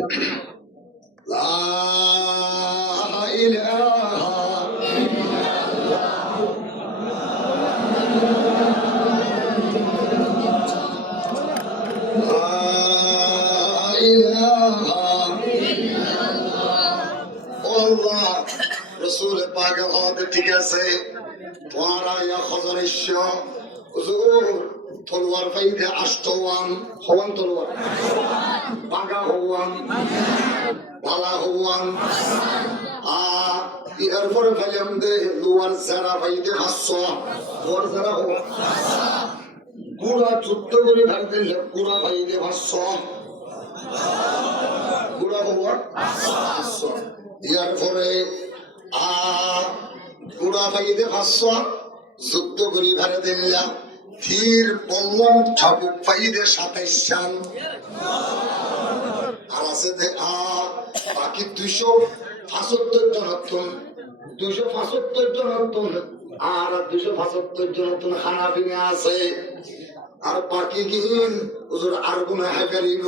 লা ইলাহা রসুল পাক হতে ঠিক আছে তোমারা ইয়া খজরেশ হুজুর তলোয়ার ফাইদে আষ্টওয়ান হওয়ান তলোয়ার বাগা হওয়ান ভালা হওয়ান এরপরে ফাইলাম দে লোয়ার যারা ফাইদে হাসা লোয়ার যারা হওয়া গুড়া যুদ্ধ করে ভাইতে গুড়া ফাইদে হাসা গুড়া হওয়া হাসা এরপরে গুড়া ফাইদে হাসা যুদ্ধ করি ভারে দিল্লা ধীর বললাম ঠাকুর ফাইদে 27 সাল আর আছে বাকি 275 জনাত্তন 275 জনাত্তন আর 275 জনাত্তন খানা পিনে আছে আর বাকি গিন হুজুর আর গুনা হাফারিব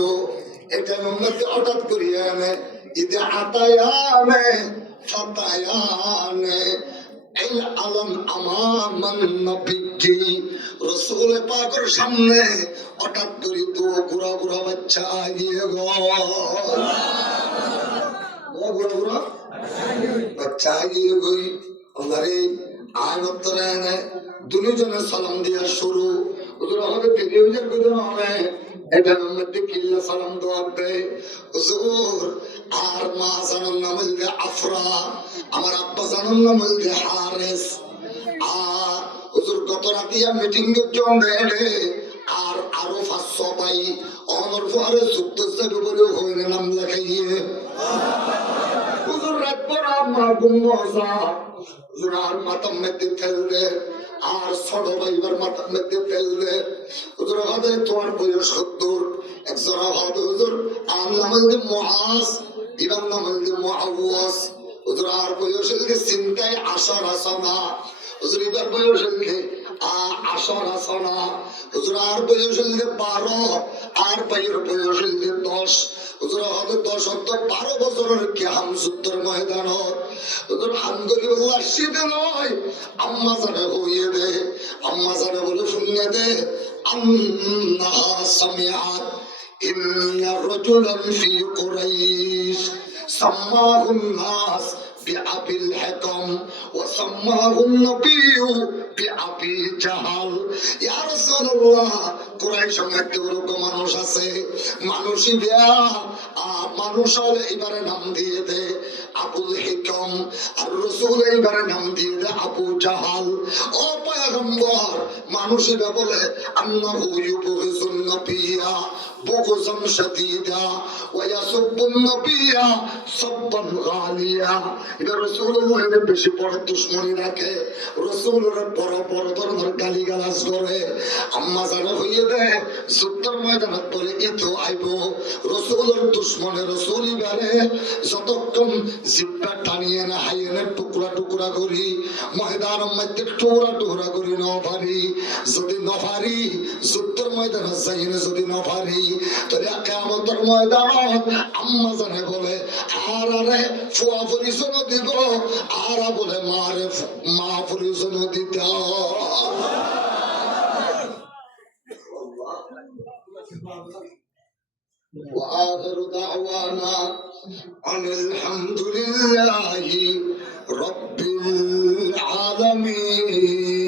এটা মধ্যে হঠাৎ করিয়া আনে ঈদে আতায়ানে ফাতায়ানে এই আলম আমামান নবীজি রাসূল পাকের সামনে হঠাৎ করে তো গুড়া গুড়া বাচ্চা আগিয়ে গো গুড়া গুড়া বাচ্চা আগিয়ে গই আল্লাহরে আয়তরে এনে দুজনে সালাম দিয়া শুরু হুজুর আমাদের পেরিয়ে হয়ে কইতে হবে এটা মধ্যে কিল্লা সালাম দেওয়াতে হুজুর আর মা জানার নাম হইলে আফরা আমার আব্বা জানার নাম হইলে হারেস হুজুর গত রাতিয়া মিটিং জন দেয় আর আরো 500 পাই অনর পরে যুক্ত হিসেবে বলে হইলে নাম লেখাইয়ে হুজুর রাত পর আমার গুম মজা হুজুর আর মাতাম মেতে ফেললে আর ছোট ভাইবার মাথার মধ্যে তেল দে হুজুর হাতে তোমার বয়স 70 একজন হাতে হুজুর আর নাম হইলে মুআজ ইবার নাম হইলে মুআওয়াজ হুজুর আর বয়স হইলে চিন্তায় আশার আসানা হুজুর এবার বয়স হইলে আশার আসানা হুজুর আর বয়স হইলে 12 আর ভাইয়ের বয়স হইলে 10 হুজুর হাতে 10 12 বছরের কি হাম যুদ্ধের ময়দানত হুজুর আলহামদুলিল্লাহ শীতে নয় আম্মা জানে হইয়ে দে আম্মা জানে বলে শুনিয়ে দে আন্নাহা সামিআত ইন্না রাজুলান ফি কুরাইশ সাম্মাহুন নাস بأبي الحكم وسماه النبي بأبي جهل يا رسول الله কুরাইশ মধ্যে ওরকম মানুষ আছে মানুষই বিয়া মানুষ হলে এবারে নাম দিয়ে দে আবুল হিকম আর রাসূল এবারে নাম দিয়ে দে আবু জাহাল ও পয়গম্বর মানুষই বলে আন্নাহু ইউবগিজুন নবিয়্যা বুগযান শাদীদা ওয়া ইয়াসুবুন নবিয়্যা সাববান গালিয়া এবার রাসূলুল্লাহ বেশি বড় দুশমনী রাখে রাসূলের বড় বড় ধরনের গালিগালাজ করে আম্মা জানা হইয়ে দে যুদ্ধের ময়দানত বলে এতো আইব রাসূলের দুশমনে রাসূলই বারে যতক্ষণ জিব্বা টানিয়ে না হাইয়ের টুকরা টুকরা করি ময়দানের মধ্যে টুকরা টুকরা করি ন পারি যদি ন পারি যুদ্ধের ময়দানে যাই না যদি ন পারি তাহলে কিয়ামতের ময়দানত আম্মা জানে বলে আর আরে ফুয়া পরিচয় দিব আর বলে মারে মা পরিচয় দিত وآخر دعوانا أن الحمد لله رب العالمين